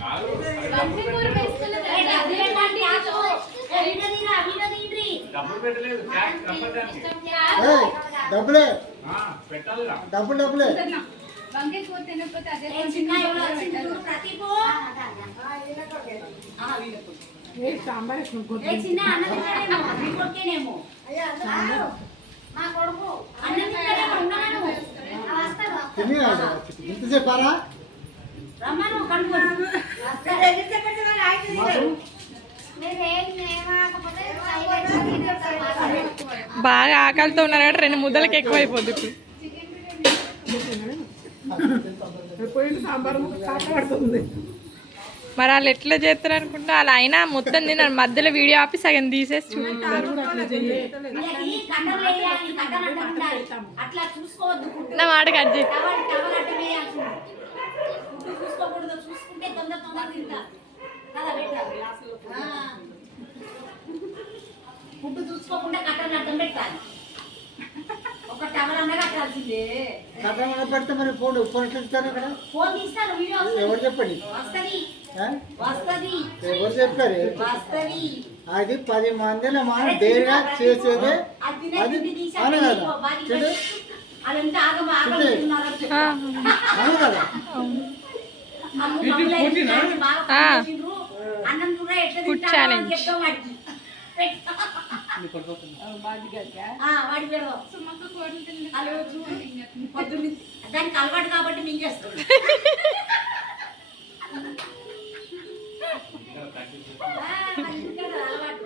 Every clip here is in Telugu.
डबले डबल डबले సాంబార్ ఇంత సేపు రమ్మను కనుకో బాగా ఆకలితో ఉన్నారు కదా రెండు ముద్దలకి ఎక్కువ అయిపోద్ది మరి వాళ్ళు ఎట్లా చేస్తారు అనుకుంటే అలా అయినా మొత్తం తిన్నారు మధ్యలో వీడియో ఆపి సగం తీసేసి చూస్తారు ఉంటే తొందర తొందర తింటా కదా పెట్టాలి ఫుడ్ చూసుకోకుండా కట్టని అర్థం పెట్టాలి ఒక టవర్ అన్న కట్టాల్సిందే కథ పెడతా మరి ఫోన్ ఫోన్ ఇస్తాను అక్కడ ఫోన్ తీస్తాను వీడియో వస్తుంది ఎవరు చెప్పండి వస్తుంది వస్తుంది ఎవరు చెప్పారు వస్తుంది అది పది మందిని మన దేగా చేసేది అది అని కదా అదంతా ఆగమ ఆగమ అంటున్నారు కదా దానికి అలవాటు కాబట్టి మేము చేస్తాం అలవాటు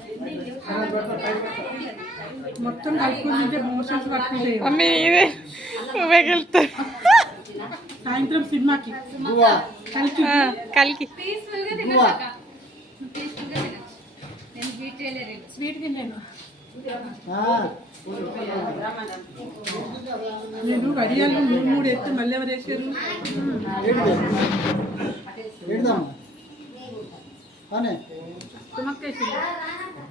మొత్తం అమ్మ ఇదే నువ్వే వెళ్తా సాయంత్రం సినిమాకి కలికి కలికి నేను గడియాలు మూడు మూడు వేస్తే మళ్ళీ ఎవరు వేసారు తుమ్మక్క వేసింది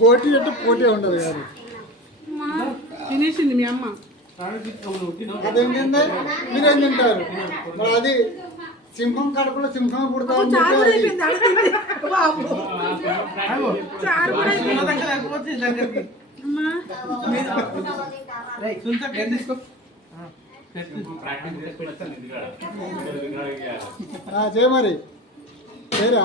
പോട്ടിട്ട് പോട്ടി ഉണ്ടോ വേറെ അതെങ്ങനെ സിംഹം കടപ്പുള്ള സിംഹം കൊടുത്താൽ ആ ചേമാരി പേരാ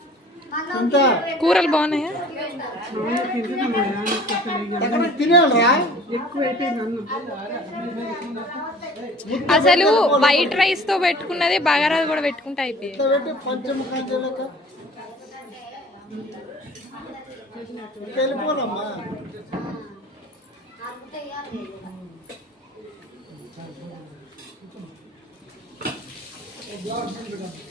అనంత కూరల బౌనయ అసలు వైట్ రైస్ తో పెట్టుకున్నదే బగారాడ కూడా పెట్టుకుంటాయి బి తెబె పంచముక జెలాక వెళ్ళిపోరా అమ్మా అంటయ్య లేదు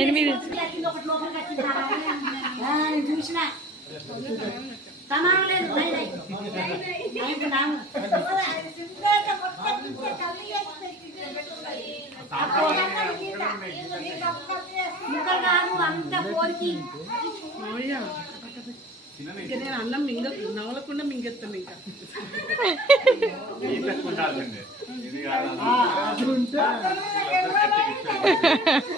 ఎనిమిది నేను అన్నం మింగ నవలకుండా మింగేస్తాను ఇంకా ఉంటుంది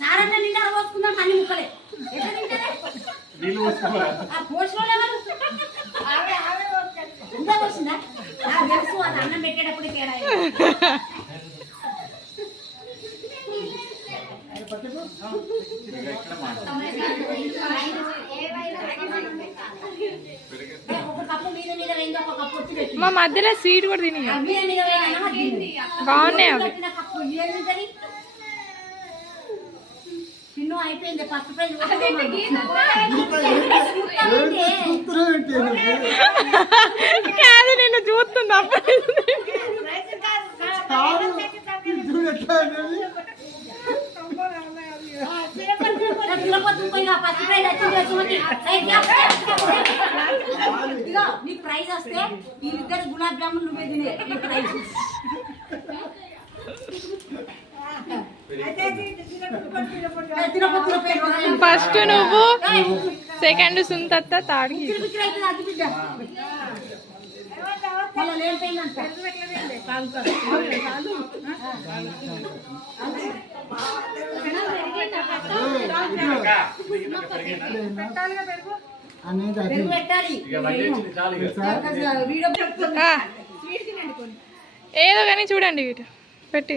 చారన్న వస్తుందా మళ్ళీ ముక్కలే మా మధ్యలో సీడ్ కూడా తినే బాగున్నాయి అయిపోయింది పచ్చ పెళ్లి నిన్న చూస్తుంది నీకు ప్రైజ్ వస్తే ఈ ఇద్దరు గులాబ్ జాములు నువ్వే తినే నీకు ప్రైజ్ ఫస్ట్ నువ్వు సెకండ్ సుంతత్త తాడి ఏదో కానీ చూడండి వీటి పెట్టి